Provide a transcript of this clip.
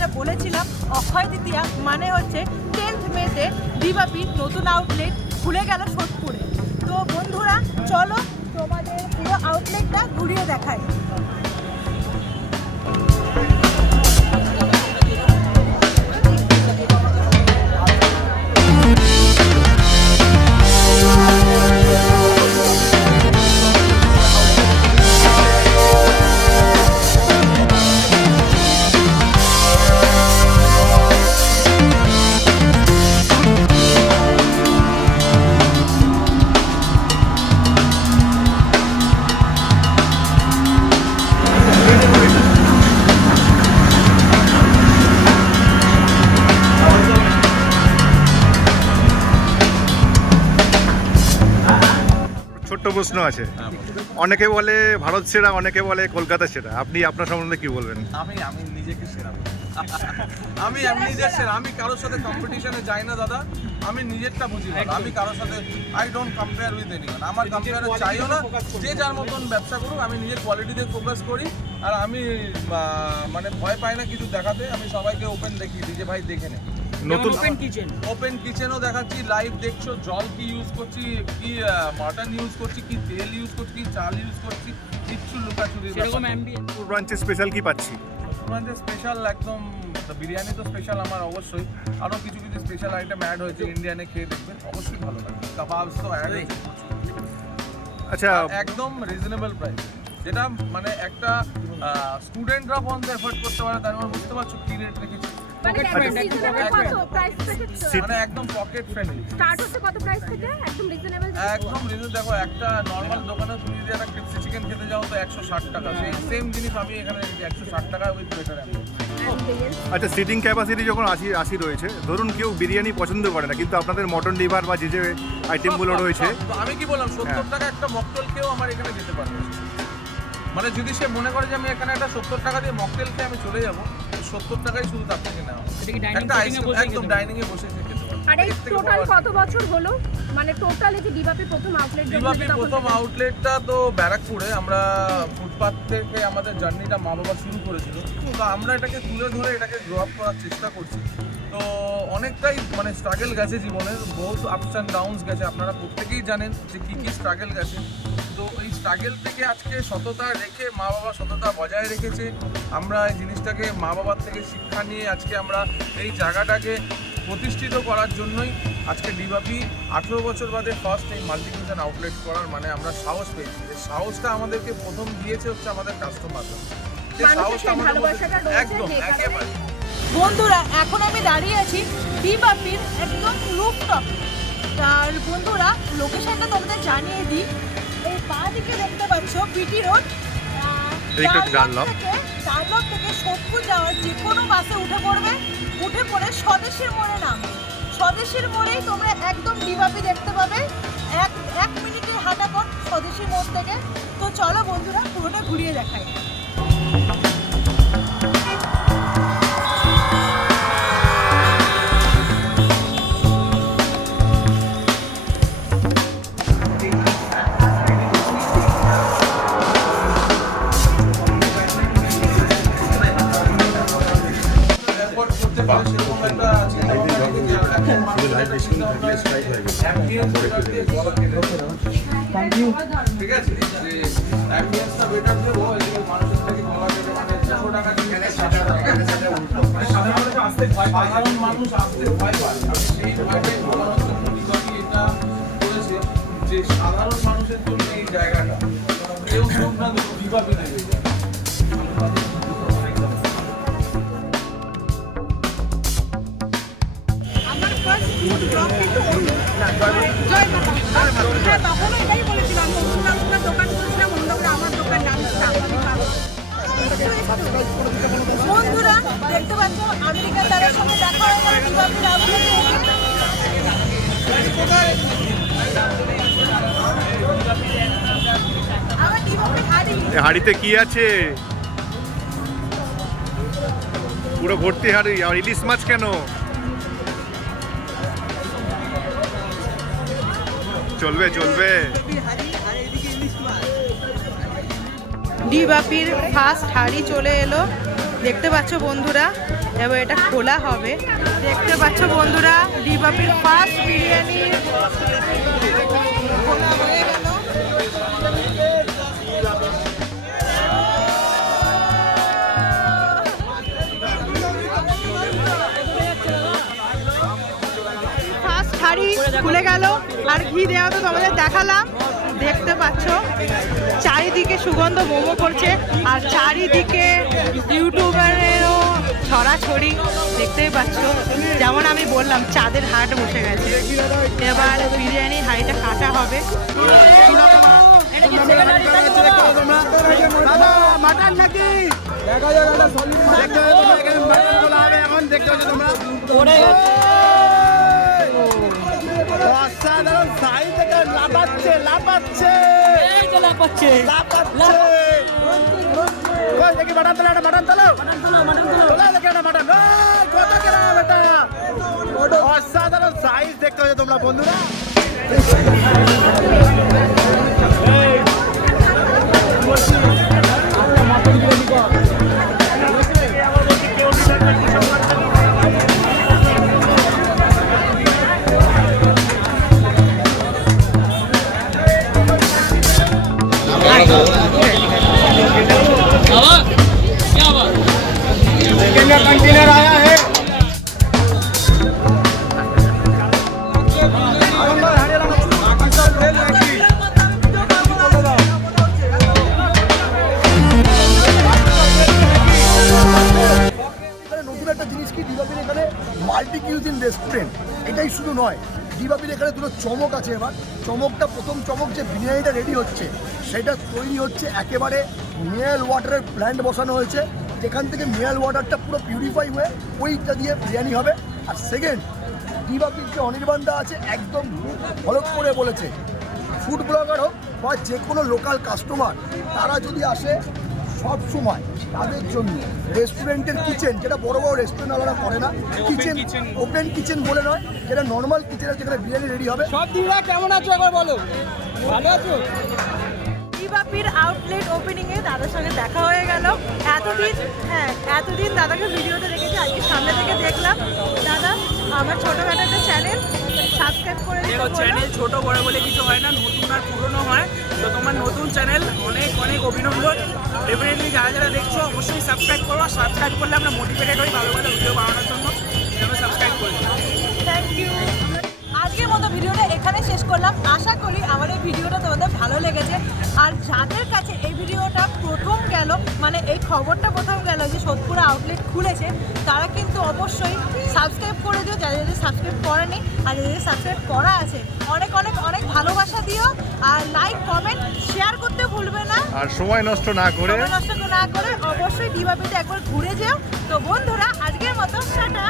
যেটা বলেছিলাম, অক্ষয় তৃতীয়া মানে হচ্ছে টেন্থ মেতে ডিবাপির নতুন আউটলেট খুলে গেল সোদপুরে। তো বন্ধুরা, চলো তোমাদের পুরো আউটলেটটা ঘুরিয়ে দেখাই। প্রশ্ন আছে। অনেকে বলে ভারত সেরা অনেকে বলে কলকাতা সেরা। আপনি আপনার সম্বন্ধে কি বলবেন? আমি আমি নিজেকে সেরা আমি আমি নিজের সেরা। আমি কারোর সাথে কম্পিটিশনে যাই না দাদা। আমি নিজেরটা বুঝি ভালো আমি কারোর সাথে I don't compare with anyone আমার কম্পেয়ার চাইও না। যে যার মতন ব্যবসা করুক আমি নিজের কোয়ালিটিতে ফোকাস করি। আর আমি মানে ভয় পাই না কিছু দেখাতে। আমি সবাইকে ওপেন দেখিয়ে দিই যে ভাই দেখে নে। নতুন ওপেন কিচেনও দেখাচ্ছি লাইভ দেখছ জল কি ইউজ করছি কি মাটন ইউজ করছি কি তেল ইউজ করছি কি চাল ইউজ করছি কিচ্ছু লুকাচুরি সেরকম অ্যাম্বিয়েন্স ব্রাঞ্চে স্পেশাল কি পাচ্ছি? রেস্টুরেন্টে স্পেশাল একদম বিরিয়ানি তো স্পেশাল আমার অবশ্যই। আরও কিছু কিছু স্পেশাল আইটেম অ্যাড হয়েছে ইন্ডিয়ানে খেয়ে দেখবেন অবশ্যই ভালো লাগবে। কাবাবস তো অ্যাড হয়েছে আচ্ছা। একদম রিজনেবল প্রাইস যেটা মানে একটা স্টুডেন্টরা পর্যন্ত এফোর্ড করতে পারে তার মানে বুঝতে পারছ কি রেট রেখেছি। মানে একদম মানে একদম পকেট ফ্রেন্ডলি স্টার্ট হচ্ছে কত প্রাইস থেকে? একদম রিজনেবল একদম রিজন দেখো একটা নর্মাল দোকানে তুমি যদি একটা ক্রিপসি চিকেন খেতে যাও তো একশো ষাট টাকা। সেই সেম জিনিস আমি এখানে একশো ষাট টাকা উইথ বেটার আচ্ছা সিটিং ক্যাপাসিটি যখন আশি আশি রয়েছে ধরুন কেউ বিরিয়ানি পছন্দ করে না কিন্তু আপনাদের মটন লিভার বা যে যে আইটেমগুলো রয়েছে আমি কি বললাম সত্তর হ্যাঁ। টাকা একটা মকটেল খেয়েও আমার এখানে যেতে পারবে মানে যদি সে মনে করে যে আমি এখানে একটা সত্তর টাকা দিয়ে মকটেল খেয়ে আমি চলে যাব সত্তর টাকাই শুধু তার থেকে নেওয়া একটা একদম ডাইনিং এ বসে খেতে আর এই থেকে টোটাল কত বছর হলো? মানে টোটাল এই যে ডিবাপি প্রথম আউটলেট জিলাপি প্রথম আউটলেটটা তো ব্যারাকপুরে আমরা ফুটপাথ থেকে আমাদের জার্নিটা মা বাবা শুরু করেছিল। তো আমরা এটাকে তুলে ধরে এটাকে গ্রো আপ করার চেষ্টা করছি। তো অনেকটাই মানে স্ট্রাগল গেছে জীবনের বহুত আপস অ্যান্ড ডাউনস গেছে। আপনারা প্রত্যেকেই জানেন যে কী কী স্ট্রাগল গেছে। স্ট্রাগল থেকে আজকে সততা রেখে মা বাবা সততা বজায় রেখেছে। আমরা এই জিনিসটাকে মা বাবার থেকে শিক্ষা নিয়ে আজকে আমরা এই জায়গাটাকে প্রতিষ্ঠিত করার জন্যই আজকে ডিবাপি আঠেরো বছর বাদে ফার্স্ট এই মাল্টিকিচেন আউটলেট করার মানে আমরা সাহস পেয়েছি। যে সাহসটা আমাদেরকে প্রথম দিয়েছে হচ্ছে আমাদের কাস্টমার মানুষের সেই ভালোবাসাটা রয়েছে একদম একেবারে। বন্ধুরা এখন আমি দাঁড়িয়ে আছি ডিবাপির একদম রুফটপ আর বন্ধুরা লোকেশনটা তোমাদের জানিয়ে দিই। এই বাঁ দিকে দেখতে পাচ্ছ বিটি রোড ডানলপ। থেকে ডানলপ থেকে সোদপুর যাওয়ার যে কোনো বাসে উঠে পড়বে উঠে পড়ে স্বদেশের মোড়ে নাম স্বদেশের মোড়েই তোমরা একদম ডিবাপি দেখতে পাবে। এক এক মিনিটের হাঁটা পথ স্বদেশী মোড় থেকে। তো চলো বন্ধুরা পুরোটা ঘুরিয়ে দেখাই। ঠিক আছে? বেটার দেবো, এদিকে গলা কেটে মানে দুশো টাকা দিয়ে মানে সাধারণ মানুষ আসতে ভয় পায়। আমি সেই ভয়টাই এটা বলেছে যে সাধারণ মানুষের জন্য এই জায়গাটা। কেউ হোক না বিভাবে নেবে বন্ধুরা দেখতে পাচ্ছ আমেরিকার তাদের সঙ্গে দেখা হয়ে গেল দিবাপির আউটলেটে আমার দিবাপির হাড়ি। এ হাঁড়িতে কি আছে? পুরো ভর্তি হাঁড়ি আর ইলিশ মাছ কেন? চলবে চলবে। ডিবাপির ফার্স্ট হাড়ি চলে এলো। দেখতে পাচ্ছ বন্ধুরা, এবার এটা খোলা হবে। দেখতে পাচ্ছ বন্ধুরা, ডিবাপির ফার্স্ট বিরিয়ানি। খোলা গেল। আর ঘি দেওয়া তো তোমাদের দেখালাম। দেখতে পাচ্ছ চারিদিকে সুগন্ধ মোমো করছে আর চারিদিকে ইউটিউবারেরও ছড়াছড়ি দেখতেই পাচ্ছ। যেমন আমি বললাম চাঁদের হাট বসে গেছে। এবার বিরিয়ানি হাঁড়িটা কাটা হবে। মাটন নাকি দেখা তোমরা এখানে দেখতে হচ্ছে তোমরা অসাধারণ সাইজ থেকে লাফাচ্ছে লাফাচ্ছে। লাফাচ্ছে। লাফাচ্ছে। কই দেখি মাটন তোলা একটা মাটন তোলো। তোলা দেখি একটা মাটন কত গ্রাম এটা। অসাধারণ সাইজ দেখতে হয়েছে তোমরা বন্ধুরা। कंटेनर आया है এখানে নতুন একটা জিনিস কি ডিবাবির এখানে মাল্টি কিউজিন রেস্টুরেন্ট এটাই শুধু নয় ডিবাবির এখানে দুটো চমক আছে এবার। চমকটা প্রথম চমক যে বিরিয়ানিটা রেডি হচ্ছে, সেটা তৈরি হচ্ছে একেবারে মিনারেল ওয়াটারের প্ল্যান্ট বসানো হয়েছে, যেখান থেকে মিনারেল ওয়াটারটা পুরো পিউরিফাই হয়ে ওইটা দিয়ে বিরিয়ানি হবে। আর সেকেন্ড ডিবাবির যে অনির্বাণদা আছে, একদম হলক করে বলেছে। ফুড ব্লগার হোক বা যে কোনো লোকাল কাস্টমার তারা যদি আসে সব সময় তাদের জন্য রেস্টুরেন্টের কিচেন যেটা বড় বড় রেস্টুরেন্ট আলাদা করে না কিচেন ওপেন কিচেন বলে নয় যেটা নর্মাল কিচেনে যেখানে বিরিয়ানি রেডি হবে। ডিবাপির আউটলেট ওপেনিং এ দাদার সঙ্গে দেখা হয়ে গেল। এতদিন হ্যাঁ এতদিন দাদাকে ভিডিওতে দেখেছি আজকে সামনে থেকে দেখলাম। দাদা আমার ছোটখাটো একটা চ্যানেল সাবস্ক্রাইব করে দেখো চ্যানেল ছোট বড় বলে কিছু হয় না নতুন আর পুরনো হয়। তো তোমার নতুন চ্যানেল অনেক অনেক অভিনন্দন। ডেফিনেটলি যারা যারা দেখছ অবশ্যই সাবস্ক্রাইব করো। সাবস্ক্রাইব করলে আমরা মোটিভেটেড হই ভালো ভালো ভিডিও বানানোর জন্য। সাবস্ক্রাইব করি। থ্যাংক ইউ আজকের মতো ভিডিওটা এখানে শেষ করলাম। আশা ভিডিওটা তোমাদের ভালো লেগেছে। আর যাদের কাছে এই ভিডিওটা প্রথম গেল মানে এই খবরটা প্রথম গেল যে সোদপুরা আউটলেট খুলেছে তারা কিন্তু অবশ্যই সাবস্ক্রাইব করে দিও যাদের যাদের সাবস্ক্রাইব করেনি আর যাদের সাবস্ক্রাইব করা আছে অনেক অনেক অনেক ভালোবাসা দিও আর লাইক কমেন্ট শেয়ার করতে ভুলবে না। আর সময় নষ্ট না করে। সময় নষ্ট না করে অবশ্যই ডিবাবিতে একবার ঘুরে যেও। তো বন্ধুরা আজকের মতো টাটা।